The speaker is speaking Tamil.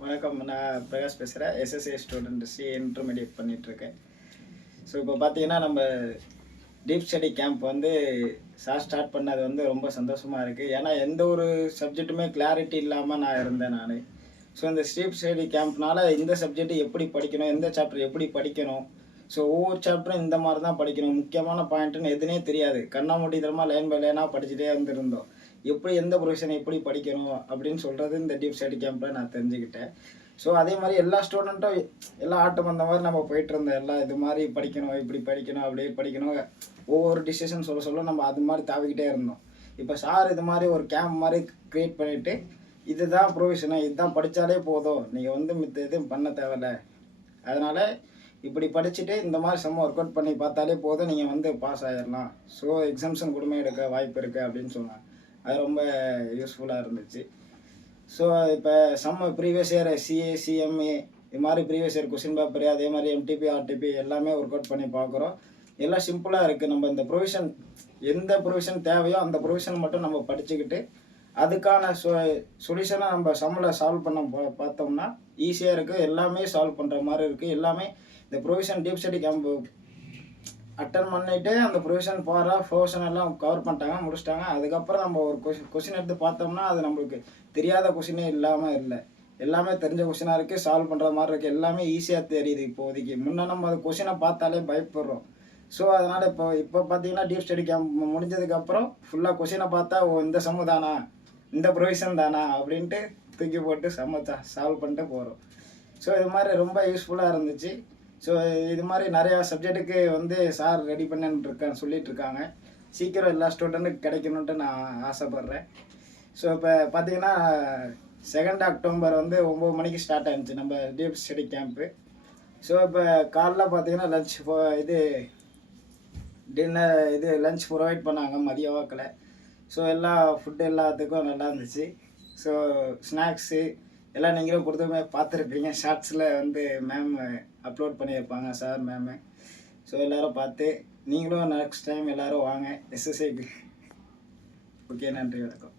வணக்கம். நான் பிரகாஷ் பேசுகிறேன். எஸ்எஸ்ஏ ஸ்டூடெண்ட் இன்டர்மீடியேட் பண்ணிகிட்ருக்கேன். ஸோ இப்போ பார்த்தீங்கன்னா நம்ம டீப் ஸ்டடி கேம்ப் வந்து ஸ்டார்ட் பண்ணது வந்து ரொம்ப சந்தோஷமாக இருக்குது. ஏன்னா எந்த ஒரு சப்ஜெக்ட்டுமே கிளாரிட்டி இல்லாமல் நான் இருந்தேன் நான். ஸோ இந்த டீப் ஸ்டடி கேம்ப்னால இந்த சப்ஜெக்ட்டு எப்படி படிக்கணும், எந்த சாப்டர் எப்படி படிக்கணும், ஸோ ஒவ்வொரு சாப்டரும் இந்த மாதிரி தான் படிக்கணும், முக்கியமான பாயிண்ட்டுன்னு எதுனே தெரியாது. கண்ணாமூடித்தனமாக லைன் பை லைனாக படிச்சுட்டே இருந்திருந்தோம். எப்படி எந்த ப்ரொஃபஷனை எப்படி படிக்கணும் அப்படின்னு சொல்கிறது இந்த டீப் ஸ்டடி கேம்பில் நான் தெரிஞ்சுக்கிட்டேன். ஸோ அதே மாதிரி எல்லா ஸ்டூடெண்ட்டும் எல்லாம் ஆட்டம் வந்த மாதிரி நம்ம போயிட்டு இருந்தோம். எல்லாம் இது மாதிரி படிக்கணும், இப்படி படிக்கணும், அப்படியே படிக்கணும், ஒவ்வொரு டிசிஷன் சொல்ல நம்ம அது மாதிரி தாவிக்கிட்டே இருந்தோம். இப்போ சார் இது மாதிரி ஒரு கேம்ப் மாதிரி க்ரியேட் பண்ணிவிட்டு இதுதான் ப்ரொஃபஷனை, இதுதான் படித்தாலே போதும், நீங்கள் வந்து மித்த எதுவும் பண்ண தேவையில்லை, அதனால் இப்படி படிச்சுட்டு இந்த மாதிரி ஒர்க் அவுட் பண்ணி பார்த்தாலே போதும், நீங்கள் வந்து பாஸ் ஆகிடலாம், ஸோ எக்ஸாம்ஷன் கொடுமை எடுக்க வாய்ப்பு இருக்குது அப்படின்னு சொன்னாங்க. அது ரொம்ப யூஸ்ஃபுல்லாக இருந்துச்சு. ஸோ இப்போ ப்ரீவியஸ் இயர் சிஏ சிஎம்ஏ இது மாதிரி ப்ரீவியஸ் இயர் கொஸ்டின் பேப்பர், அதே மாதிரி எம்டிபி ஆர்டிபி எல்லாமே ஒர்க் அவுட் பண்ணி பார்க்குறோம். எல்லாம் சிம்பிளாக இருக்குது. நம்ம இந்த ப்ரொவிஷன் எந்த ப்ரொவிஷன் தேவையோ அந்த ப்ரொவிஷன் மட்டும் நம்ம படிச்சுக்கிட்டு அதுக்கான சொல்யூஷனை நம்ம சால்வ் பண்ண பார்த்தோம்னா ஈஸியாக இருக்குது. எல்லாமே சால்வ் பண்ணுற மாதிரி இருக்குது. எல்லாமே இந்த provision deep study camp attend பண்ணிவிட்டு அந்த ப்ரொவிஷன் ப்ரொவிஷன் எல்லாம் கவர் பண்ணிட்டாங்க, முடிச்சிட்டாங்க. அதுக்கப்புறம் நம்ம ஒரு கொஷின் எடுத்து பார்த்தோம்னா அது நம்மளுக்கு தெரியாத கொஷினே இல்லாமல் இல்லை, எல்லாமே தெரிஞ்ச கொஷினாக இருக்குது, சால்வ் பண்ணுற மாதிரி இருக்குது, எல்லாமே ஈஸியாக தெரியுது இப்போதைக்கு. முன்னே நம்ம அது கொஷினை பார்த்தாலே பயப்படுறோம். ஸோ அதனால் இப்போ பார்த்தீங்கன்னா டீப் ஸ்டடி கேம்ப் முடிஞ்சதுக்கப்புறம் ஃபுல்லாக கொஷினை பார்த்தா இந்த சம்மு தானா, இந்த ப்ரொவிஷன் தானா அப்படின்ட்டு தூக்கி போட்டு சால்வ் பண்ணிட்டு போகிறோம். ஸோ இது மாதிரி ரொம்ப யூஸ்ஃபுல்லாக இருந்துச்சு. ஸோ இது மாதிரி நிறையா சப்ஜெக்ட்டுக்கு வந்து சார் ரெடி பண்ணின்னு சொல்லிகிட்டு இருக்காங்க. சீக்கிரம் எல்லா ஸ்டூடெண்ட்டுக்கு கிடைக்கணுன்ட்டு நான் ஆசைப்பட்றேன். ஸோ இப்போ பார்த்தீங்கன்னா 2 அக்டோபர் வந்து 9 மணிக்கு ஸ்டார்ட் ஆகிடுச்சு நம்ம டீப் ஸ்டடி கேம்ப்பு. ஸோ இப்போ காலைல பார்த்தீங்கன்னா லஞ்ச் ப்ரொவைட் பண்ணாங்க மதிய வாக்கில். ஸோ ஃபுட்டு எல்லாத்துக்கும் நல்லா இருந்துச்சு. ஸோ ஸ்நாக்ஸு எல்லாம் நீங்களும் கொடுத்துமே பார்த்துருப்பீங்க. ஷார்ட்ஸில் வந்து மேம் அப்லோட் பண்ணியிருப்பாங்க, சார் மேமு. ஸோ எல்லோரும் பார்த்து நீங்களும் நெக்ஸ்ட் டைம் எல்லோரும் வாங்க எஸ்எஸ்ஏக்கு. ஓகே, நன்றி, வணக்கம்.